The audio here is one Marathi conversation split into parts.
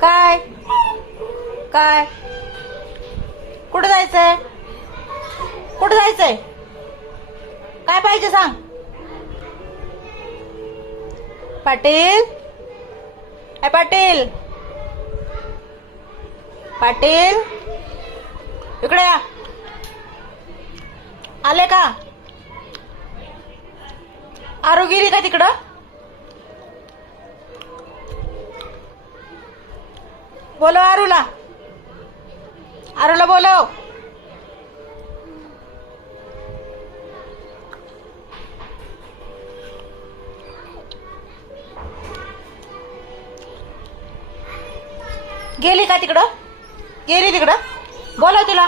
काय? काय? कुठं जायचंय? कुठं जायचंय? काय पाहिजे सांग. पाटील? ए पाटील! पाटील? इकडे या. आले का? आरोगिरी का तिकडं? बोलो आरूला. आरूला बोलो. गेली का तिकडं? गेली तिकडं? बोलो तिला.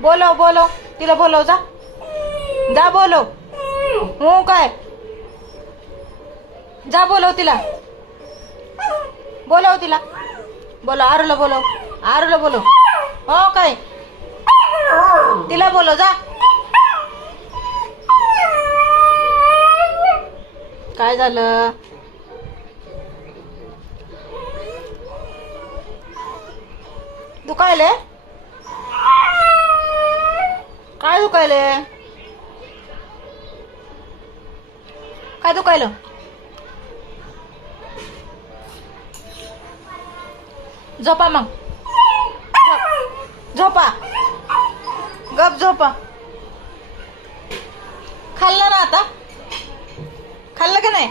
बोलो बोलो. तिला बोलो जा. जा बोलो हो काय? जा बोलव तिला. बोलव तिला. बोलो आरूला बोलो. आरूला बोलो. हो काय? तिला बोलो जा. काय झालं? दुखायले? काय दुखायले? काय दुखायलं? झोपा मग. झोपा गप झोपा. खाल्लं ना आता? खाल्लं का नाही?